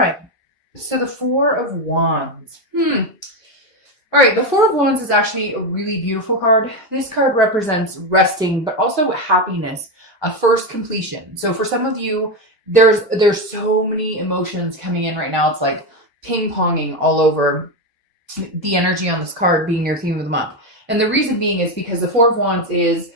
right. So the Four of Wands. All right, the Four of Wands is actually a really beautiful card. This card represents resting, but also happiness, a first completion. So for some of you, there's so many emotions coming in right now. It's like ping-ponging all over the energy on this card being your theme of the month. And the reason being is because the Four of Wands is,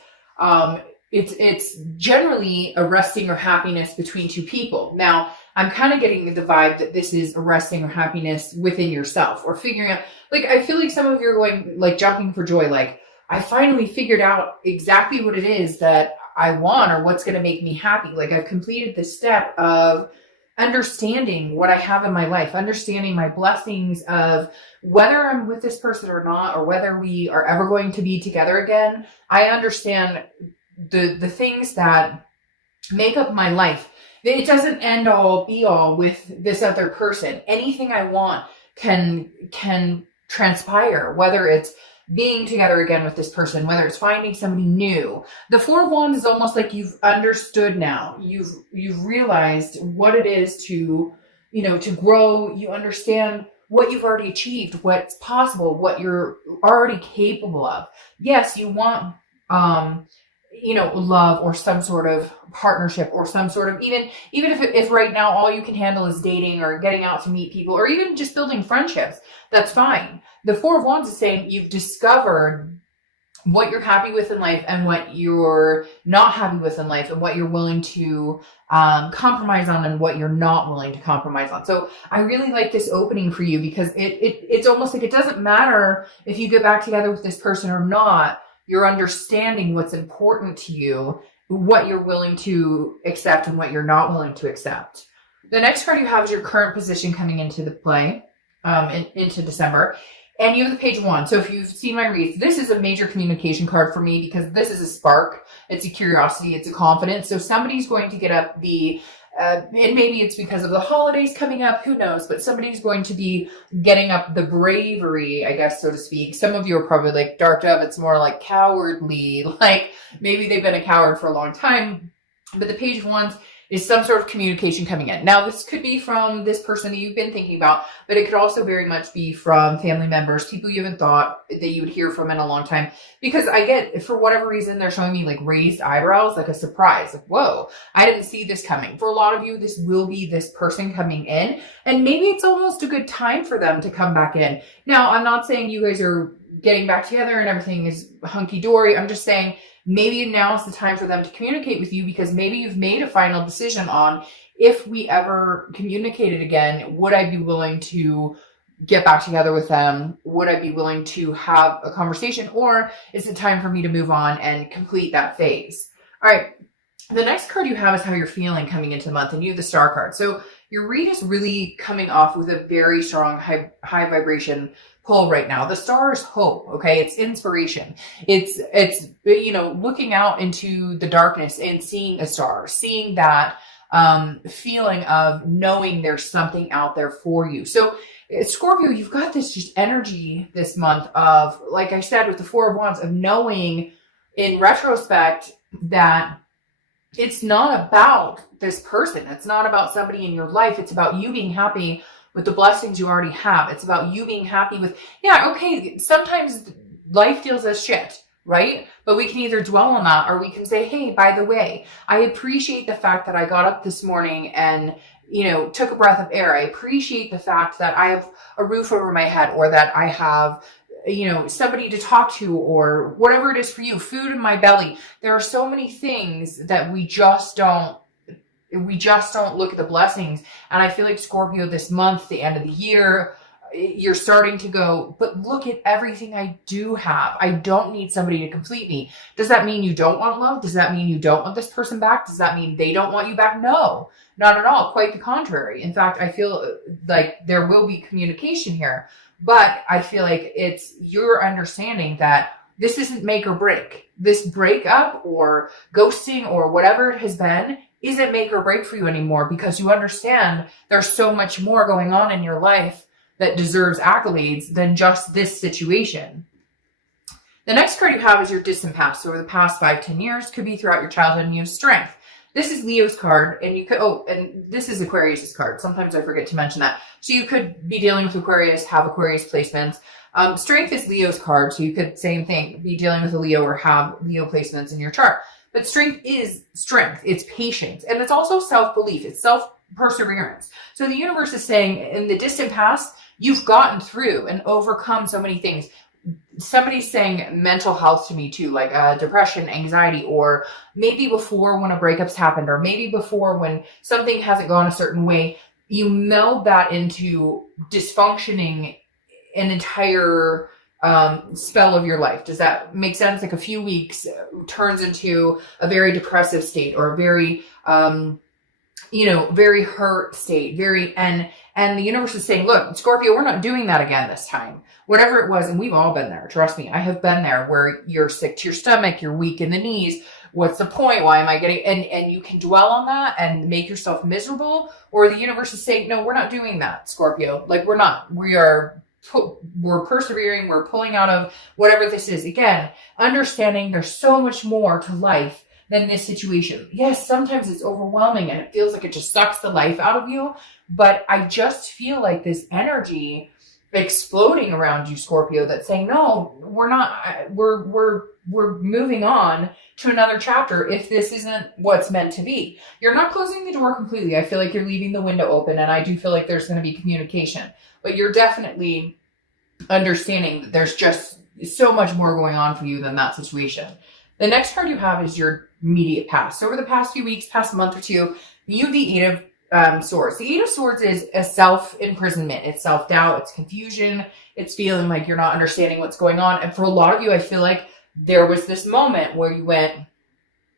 it's generally a resting or happiness between two people. Now, I'm kind of getting the vibe that this is a resting or happiness within yourself or figuring out, like, I feel like some of you are going, like, jumping for joy. Like, I finally figured out exactly what it is that I want or what's going to make me happy. Like, I've completed the step of understanding what I have in my life, understanding my blessings of whether I'm with this person or not, or whether we are ever going to be together again. I understand the things that make up my life. It doesn't end all be all with this other person. Anything I want can transpire, whether it's being together again with this person, whether it's finding somebody new. The Four of Wands is almost like you've understood now. You've realized what it is to grow. You understand what you've already achieved, what's possible, what you're already capable of. Yes, you want love or some sort of partnership or some sort of, even if right now all you can handle is dating or getting out to meet people or even just building friendships, that's fine. The Four of Wands is saying you've discovered what you're happy with in life and what you're not happy with in life and what you're willing to compromise on and what you're not willing to compromise on. So I really like this opening for you because it's almost like it doesn't matter if you get back together with this person or not. You're understanding what's important to you, what you're willing to accept and what you're not willing to accept. The next card you have is your current position coming into the play, into December. And you have the Page of Wands. So if you've seen my reads, this is a major communication card for me because this is a spark. It's a curiosity. It's a confidence. So somebody's going to get up and maybe it's because of the holidays coming up, who knows, but somebody's going to be getting up the bravery, I guess, so to speak. Some of you are probably like, Dark Dove, it's more like cowardly, like maybe they've been a coward for a long time. But the Page of Wands is some sort of communication coming in. Now, this could be from this person that you've been thinking about, but it could also very much be from family members, people you haven't thought that you would hear from in a long time. Because I get, for whatever reason, they're showing me like raised eyebrows, like a surprise. Like, whoa, I didn't see this coming. For a lot of you, this will be this person coming in, and maybe it's almost a good time for them to come back in. Now, I'm not saying you guys are getting back together and everything is hunky-dory. I'm just saying, maybe now is the time for them to communicate with you because maybe you've made a final decision on if we ever communicated again, would I be willing to get back together with them? Would I be willing to have a conversation, or is it time for me to move on and complete that phase? All right. The next card you have is how you're feeling coming into the month, and you have the Star card. So your read is really coming off with a very strong high vibration pull right now. The Star is hope, okay? It's inspiration. It's looking out into the darkness and seeing a star, seeing that feeling of knowing there's something out there for you. So Scorpio, you've got this just energy this month of, like I said, with the Four of Wands, of knowing in retrospect that it's not about this person. It's not about somebody in your life. It's about you being happy with the blessings you already have. It's about you being happy with, okay, sometimes life deals us shit, right? But we can either dwell on that, or we can say, hey, by the way, I appreciate the fact that I got up this morning and, took a breath of air. I appreciate the fact that I have a roof over my head, or that I have, somebody to talk to, or whatever it is for you, food in my belly. There are so many things that we just don't look at the blessings. And I feel like Scorpio, this month, the end of the year, you're starting to go, but look at everything I do have. I don't need somebody to complete me. Does that mean you don't want love? Does that mean you don't want this person back? Does that mean they don't want you back? No, not at all. Quite the contrary. In fact, I feel like there will be communication here, but I feel like it's your understanding that this isn't make or break. This breakup or ghosting or whatever it has been isn't make or break for you anymore, because you understand there's so much more going on in your life that deserves accolades than just this situation. The next card you have is your distant past. So over the past 5-10 years, could be throughout your childhood, and you have Strength. this is Leo's card, and you could, and this is Aquarius's card. Sometimes I forget to mention that. So you could be dealing with Aquarius, have Aquarius placements. Strength is Leo's card, so you could, same thing, be dealing with a Leo or have Leo placements in your chart. But strength is strength. It's patience. And it's also self-belief. It's self-perseverance. So the universe is saying, in the distant past, you've gotten through and overcome so many things. Somebody's saying mental health to me too, like depression, anxiety, or maybe before when a breakup's happened, or maybe before when something hasn't gone a certain way, you meld that into dysfunctioning an entire spell of your life. Does that make sense? Like a few weeks turns into a very depressive state, or a very, very hurt state, and the universe is saying, look, Scorpio, we're not doing that again this time. Whatever it was, and we've all been there. Trust me, I have been there, where you're sick to your stomach, you're weak in the knees. What's the point? Why am I getting, and you can dwell on that and make yourself miserable, or the universe is saying, no, we're not doing that, Scorpio. Like, we're not. We're persevering, we're pulling out of whatever this is. Again, understanding there's so much more to life than this situation. Yes, sometimes it's overwhelming and it feels like it just sucks the life out of you, but I just feel like this energy exploding around you, Scorpio, that's saying, no, we're not, we're moving on to another chapter if this isn't what's meant to be. You're not closing the door completely. I feel like you're leaving the window open, and I do feel like there's going to be communication, but you're definitely understanding that there's just so much more going on for you than that situation. The next card you have is your immediate past. So over the past few weeks, past month or two, you have the Eight of Swords. The Eight of Swords is a self-imprisonment. It's self-doubt. It's confusion. It's feeling like you're not understanding what's going on. And for a lot of you, I feel like there was this moment where you went,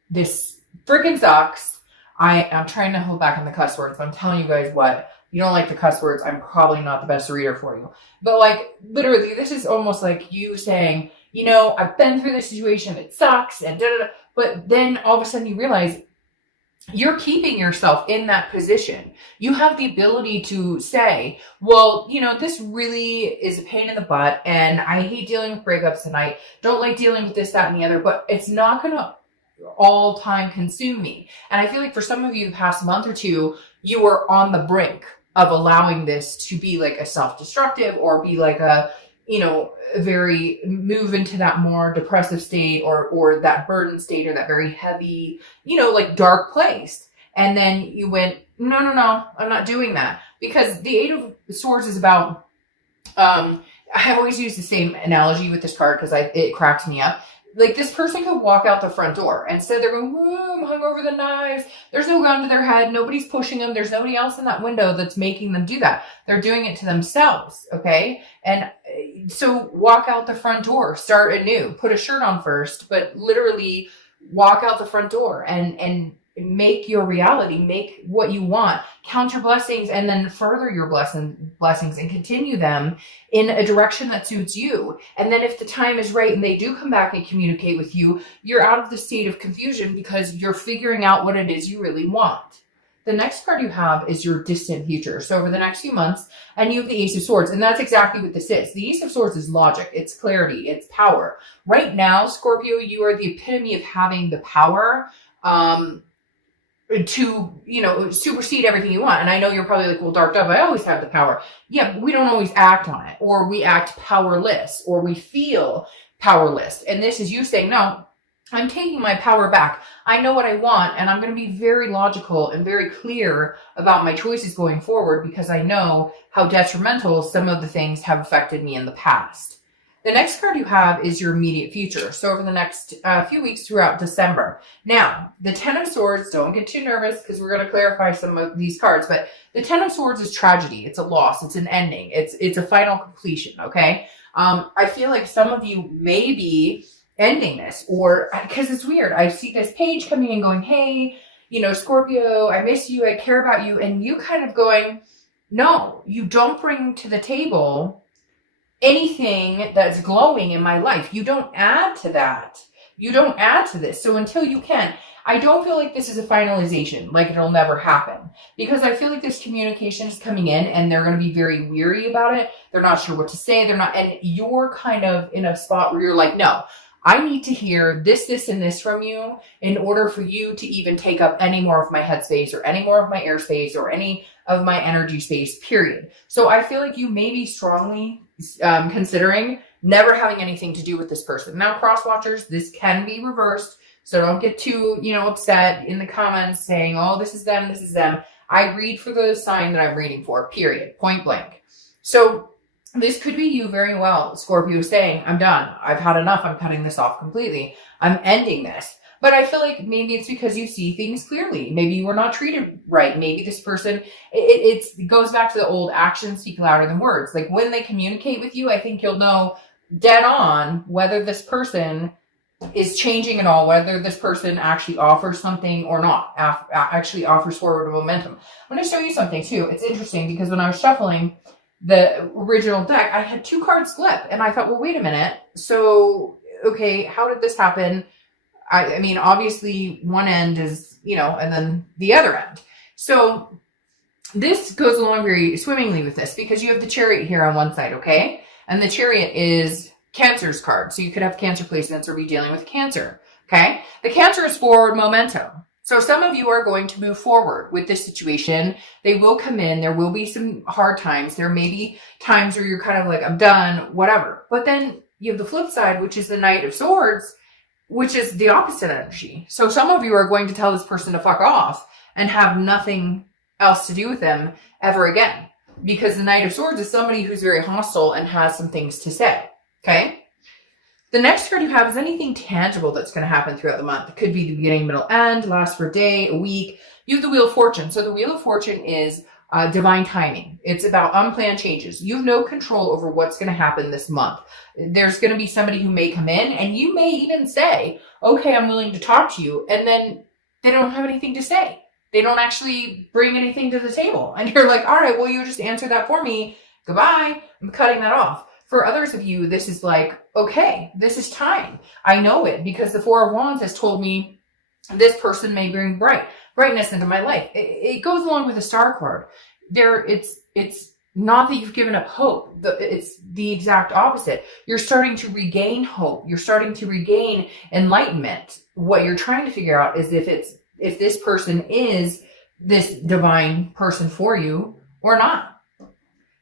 this freaking sucks. I'm trying to hold back on the cuss words, but I'm telling you guys what, you don't like the cuss words, I'm probably not the best reader for you. But like, literally, this is almost like you saying, I've been through this situation, it sucks, and da-da-da. But then all of a sudden you realize you're keeping yourself in that position. You have the ability to say, well, this really is a pain in the butt, and I hate dealing with breakups, and I don't like dealing with this, that, and the other, but it's not going to all time consume me. And I feel like for some of you the past month or two, you were on the brink of allowing this to be like a self-destructive, or be like a, very move into that more depressive state, or that burden state, or that very heavy, like dark place. And then you went, no, I'm not doing that. Because the Eight of Swords is about, I always use the same analogy with this card because it cracks me up. Like, this person could walk out the front door. Instead, they're going, whoa, I'm hung over the knives. There's no gun to their head. Nobody's pushing them. There's nobody else in that window that's making them do that. They're doing it to themselves, okay? And so walk out the front door. Start anew. Put a shirt on first, but literally walk out the front door and make your reality. Make what you want. Count your blessings, and then further your blessings and continue them in a direction that suits you. And then if the time is right and they do come back and communicate with you, you're out of the state of confusion because you're figuring out what it is you really want. The next card you have is your distant future. So over the next few months, and you have the Ace of Swords, and that's exactly what this is. The Ace of Swords is logic, it's clarity, it's power. Right now, Scorpio, you are the epitome of having the power to, supersede everything you want. And I know you're probably like, well, Dark Dove, I always have the power. Yeah, but we don't always act on it, or we act powerless, or we feel powerless. And this is you saying, no, I'm taking my power back. I know what I want, and I'm going to be very logical and very clear about my choices going forward, because I know how detrimental some of the things have affected me in the past. The next card you have is your immediate future. So over the next few weeks throughout December. Now, the Ten of Swords, don't get too nervous because we're going to clarify some of these cards, but the Ten of Swords is tragedy. It's a loss. It's an ending. It's a final completion, okay? I feel like some of you may be ending this, or because it's weird. I see this page coming and going, hey, Scorpio, I miss you. I care about you. And you kind of going, no, you don't bring to the table anything that's glowing in my life. You don't add to that. You don't add to this. So until you can, I don't feel like this is a finalization, like it'll never happen, because I feel like this communication is coming in and they're going to be very weary about it. They're not sure what to say. And you're kind of in a spot where you're like, no, I need to hear this, and this from you in order for you to even take up any more of my headspace or any more of my airspace or any of my energy space, period. So I feel like you may be strongly considering never having anything to do with this person. Now, cross watchers, this can be reversed. So don't get too, upset in the comments saying, oh, this is them, this is them. I read for the sign that I'm reading for, period, point blank. So this could be you very well, Scorpio, saying, I'm done. I've had enough. I'm cutting this off completely. I'm ending this. But I feel like maybe it's because you see things clearly. Maybe you were not treated right. Maybe this person, it goes back to the old actions speak louder than words. Like when they communicate with you, I think you'll know dead on whether this person is changing at all, whether this person actually offers something or not, actually offers forward momentum. I'm going to show you something too. It's interesting because when I was shuffling the original deck, I had 2 cards flip and I thought, well, wait a minute. So, okay, how did this happen? I mean, obviously one end is, and then the other end. So this goes along very swimmingly with this because you have the Chariot here on one side, okay? And the Chariot is Cancer's card. So you could have Cancer placements or be dealing with Cancer, okay? The Cancer is forward momentum. So some of you are going to move forward with this situation. They will come in. There will be some hard times. There may be times where you're kind of like, I'm done, whatever. But then you have the flip side, which is the Knight of Swords, which is the opposite energy. So some of you are going to tell this person to fuck off and have nothing else to do with them ever again. Because the Knight of Swords is somebody who's very hostile and has some things to say, okay? The next card you have is anything tangible that's going to happen throughout the month. It could be the beginning, middle, end, last for a day, a week. You have the Wheel of Fortune. So the Wheel of Fortune is divine timing. It's about unplanned changes. You have no control over what's going to happen this month. There's going to be somebody who may come in and you may even say, okay, I'm willing to talk to you. And then they don't have anything to say. They don't actually bring anything to the table. And you're like, all right, well, you just answer that for me. Goodbye. I'm cutting that off. For others of you, this is like, okay, this is time. I know it because the Four of Wands has told me this person may bring brightness into my life. It goes along with the Star card. It's not that you've given up hope. It's the exact opposite. You're starting to regain hope. You're starting to regain enlightenment. What you're trying to figure out is if this person is this divine person for you or not.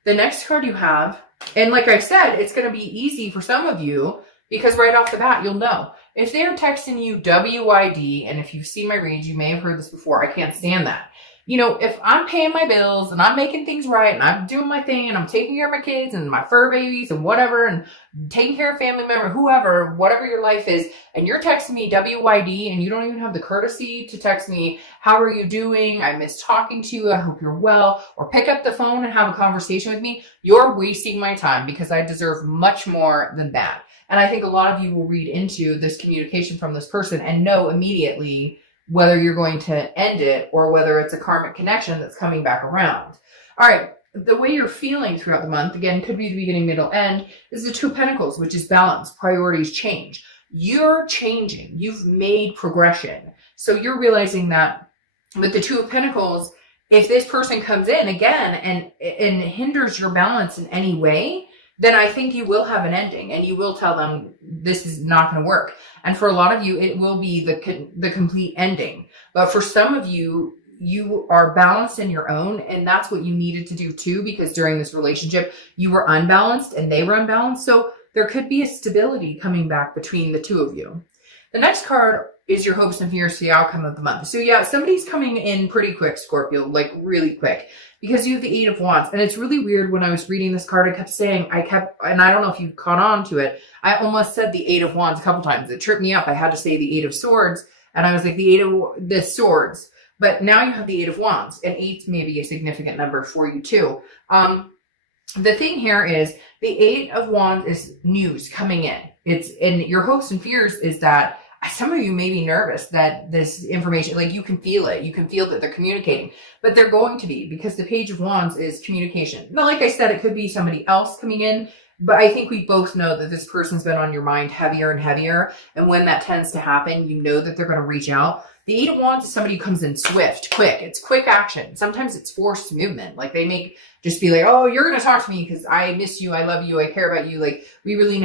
The next card you have, and like I said, it's going to be easy for some of you because right off the bat, you'll know. If they're texting you WYD, and if you've seen my reads, you may have heard this before. I can't stand that. If I'm paying my bills and I'm making things right and I'm doing my thing and I'm taking care of my kids and my fur babies and whatever and taking care of family member, whoever, whatever your life is, and you're texting me WYD and you don't even have the courtesy to text me, how are you doing? I miss talking to you. I hope you're well. Or pick up the phone and have a conversation with me. You're wasting my time because I deserve much more than that. And I think a lot of you will read into this communication from this person and know immediately whether you're going to end it or whether it's a karmic connection that's coming back around. All right. The way you're feeling throughout the month, again, could be the beginning, middle, end, is the Two of Pentacles, which is balance. Priorities change. You're changing. You've made progression. So you're realizing that with the Two of Pentacles, if this person comes in again and hinders your balance in any way, then I think you will have an ending and you will tell them this is not going to work. And for a lot of you, it will be the complete ending. But for some of you, you are balanced in your own, and that's what you needed to do too, because during this relationship, you were unbalanced and they were unbalanced. So there could be a stability coming back between the two of you. The next card is your hopes and fears for the outcome of the month. So yeah, somebody's coming in pretty quick, Scorpio, like really quick, because you have the Eight of Wands. And it's really weird when I was reading this card, I kept saying, and I don't know if you caught on to it, I almost said the Eight of Wands a couple times. It tripped me up. I had to say the Eight of Swords, and I was like, the Swords. But now you have the Eight of Wands, and 8 may be a significant number for you too. The thing here is the Eight of Wands is news coming in. And your hopes and fears is that some of you may be nervous that this information, like you can feel it. You can feel that they're communicating, but they're going to be, because the Page of Wands is communication. Now, like I said, it could be somebody else coming in But I think we both know that this person's been on your mind heavier and heavier. And when that tends to happen, you know that they're going to reach out. The Eight of Wands is somebody who comes in swift, quick. It's quick action. Sometimes it's forced movement. Like they make just be like, oh, you're going to talk to me because I miss you. I love you. I care about you. Like we really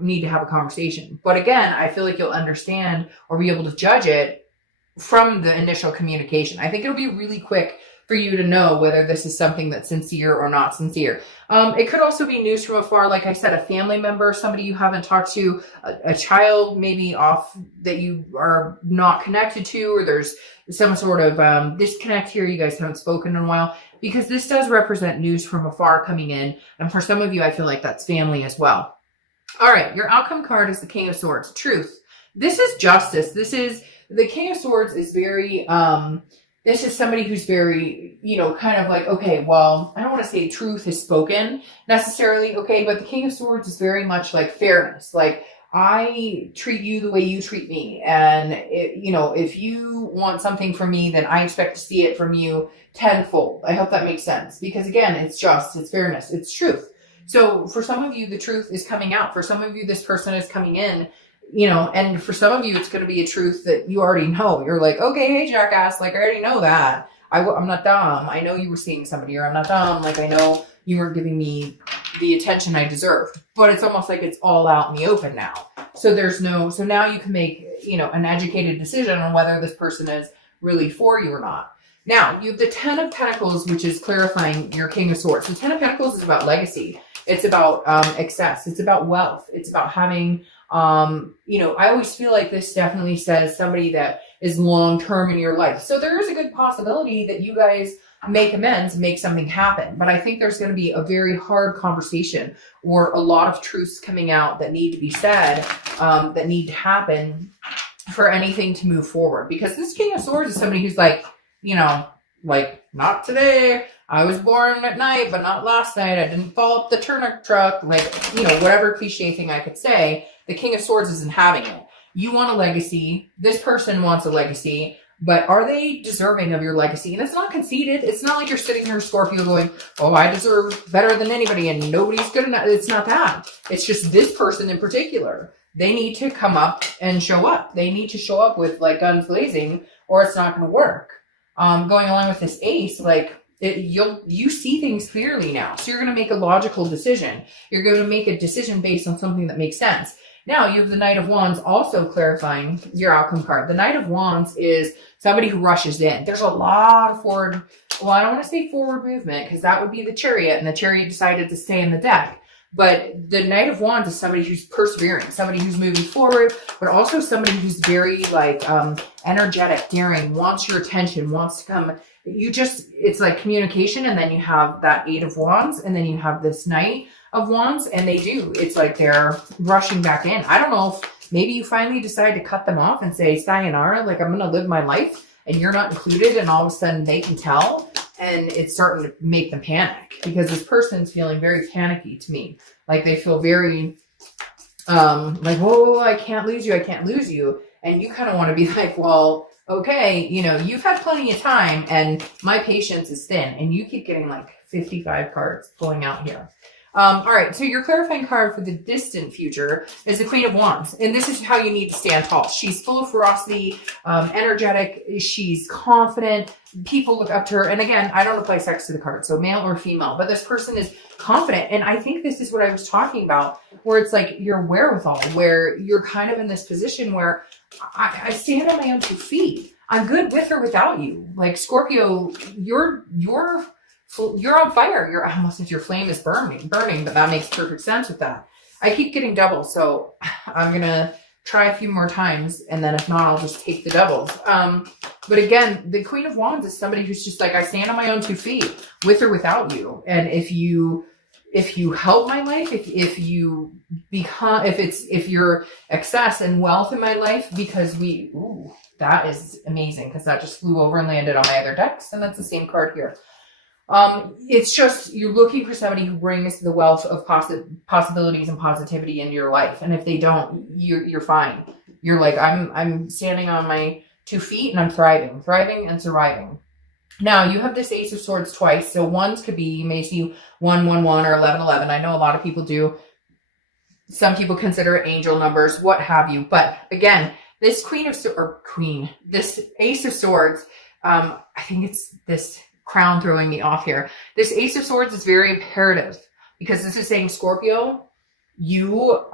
need to have a conversation. But again, I feel like you'll understand or be able to judge it from the initial communication. I think it'll be really quick for you to know whether this is something that's sincere or not sincere. It could also be news from afar. Like I said, a family member, somebody you haven't talked to, a child maybe off that you are not connected to, or there's some sort of disconnect here. You guys haven't spoken in a while, because this does represent news from afar coming in. And for some of you, I feel like that's family as well. All right. Your outcome card is the King of Swords. Truth. This is justice. This is the King of Swords is very, this is somebody who's very, kind of like, okay, well, I don't want to say truth is spoken necessarily, okay, but the King of Swords is very much like fairness. Like, I treat you the way you treat me. And, if you want something from me, then I expect to see it from you tenfold. I hope that makes sense. Because again, it's just, it's fairness, it's truth. So for some of you, the truth is coming out. For some of you, this person is coming in. And for some of you, it's going to be a truth that you already know. You're like, okay, hey, jackass, like, I already know that. I'm not dumb. I know you were seeing somebody, or I'm not dumb. Like, I know you weren't giving me the attention I deserved. But it's almost like it's all out in the open now. So so now you can make, an educated decision on whether this person is really for you or not. Now, you have the Ten of Pentacles, which is clarifying your King of Swords. The Ten of Pentacles is about legacy. It's about excess. It's about wealth. It's about having... I always feel like this definitely says somebody that is long-term in your life. So there is a good possibility that you guys make amends, make something happen. But I think there's going to be a very hard conversation or a lot of truths coming out that need to be said, that need to happen for anything to move forward. Because this King of Swords is somebody who's like, not today. I was born at night, but not last night. I didn't fall up the turnip truck. Whatever cliche thing I could say. The King of Swords isn't having it. You want a legacy. This person wants a legacy. But are they deserving of your legacy? And it's not conceited. It's not like you're sitting here, Scorpio, going, oh, I deserve better than anybody and nobody's good enough. It's not that. It's just this person in particular. They need to come up and show up. They need to show up with like guns blazing, or it's not going to work. Going along with this ace, you see things clearly now. So you're going to make a logical decision. You're going to make a decision based on something that makes sense. Now you have the Knight of Wands also clarifying your outcome card. The Knight of Wands is somebody who rushes in. There's a lot of I don't want to say forward movement, because that would be the Chariot, and the Chariot decided to stay in the deck. But the Knight of Wands is somebody who's persevering, somebody who's moving forward, but also somebody who's very energetic, daring, wants your attention, wants to come. It's like communication, and then you have that Eight of Wands, and then you have this Knight of Wands, and it's like they're rushing back in. I don't know if maybe you finally decide to cut them off and say, sayonara, like I'm going to live my life, and you're not included, and all of a sudden they can tell, and it's starting to make them panic, because this person's feeling very panicky to me. Like they feel very, whoa, I can't lose you, I can't lose you. And you kind of want to be like, well, okay, you've had plenty of time, and my patience is thin, and you keep getting like 55 cards pulling out here. All right, so your clarifying card for the distant future is the Queen of Wands. And this is how you need to stand tall. She's full of ferocity, energetic. She's confident. People look up to her. And again, I don't apply sex to the card, so male or female. But this person is confident. And I think this is what I was talking about, where it's like your wherewithal, where you're kind of in this position where I stand on my own 2 feet. I'm good with or without you. Like, Scorpio, you're on fire. I almost said your flame is burning, but that makes perfect sense with that. I keep getting doubles, so I'm going to try a few more times, and then if not, I'll just take the doubles. But again, the Queen of Wands is somebody who's just like, I stand on my own 2 feet, with or without you. And if you help my life, if you're excess and wealth in my life, because that is amazing, because that just flew over and landed on my other decks, and that's the same card here. It's just, you're looking for somebody who brings the wealth of possibilities and positivity in your life. And if they don't, you're fine. You're like, I'm standing on my 2 feet and I'm thriving and surviving. Now you have this Ace of Swords twice. So ones could be, you may see 1, 1, 1 or 11, 11. I know a lot of people do. Some people consider it angel numbers, what have you. But again, this this Ace of Swords, I think it's this crown throwing me off here. This Ace of Swords is very imperative because this is saying, Scorpio, you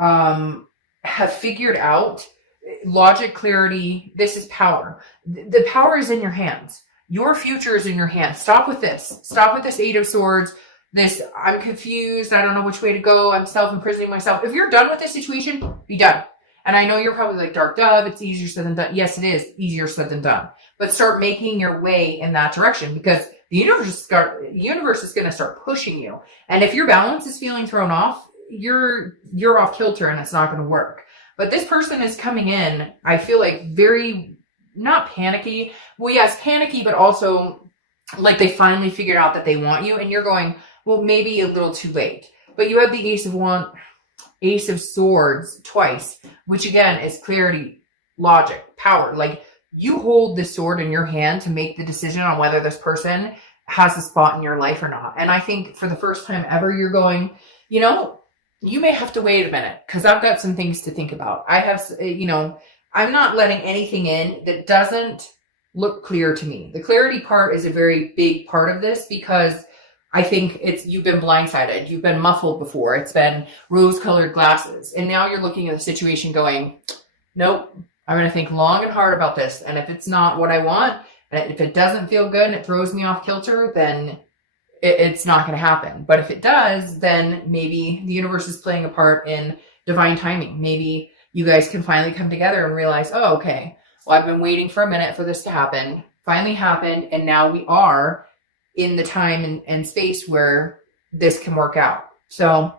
have figured out logic, clarity. This is power. The power is in your hands. Your future is in your hands. Stop with this. Stop with this Eight of Swords. This, I'm confused. I don't know which way to go. I'm self-imprisoning myself. If you're done with this situation, be done. And I know you're probably like, Dark Dove, it's easier said than done. Yes, it is easier said than done. But start making your way in that direction, because the universe is going to start pushing you. And if your balance is feeling thrown off, you're off kilter and it's not going to work. But this person is coming in, I feel like, very, not panicky. Well, yes, panicky, but also like they finally figured out that they want you, and you're going, well, maybe a little too late. But you have the Ace of Swords twice, which again is clarity, logic, power. Like, you hold the sword in your hand to make the decision on whether this person has a spot in your life or not. And I think for the first time ever, you're going, you know, you may have to wait a minute because I've got some things to think about. I have, you know, I'm not letting anything in that doesn't look clear to me. The clarity part is a very big part of this, because I think you've been blindsided. You've been muffled before. It's been rose-colored glasses. And now you're looking at the situation going, nope, I'm going to think long and hard about this. And if it's not what I want, and if it doesn't feel good and it throws me off kilter, then it's not going to happen. But if it does, then maybe the universe is playing a part in divine timing. Maybe you guys can finally come together and realize, oh, okay, well, I've been waiting for a minute for this to happen. Finally happened. And now we are in the time and space where this can work out. So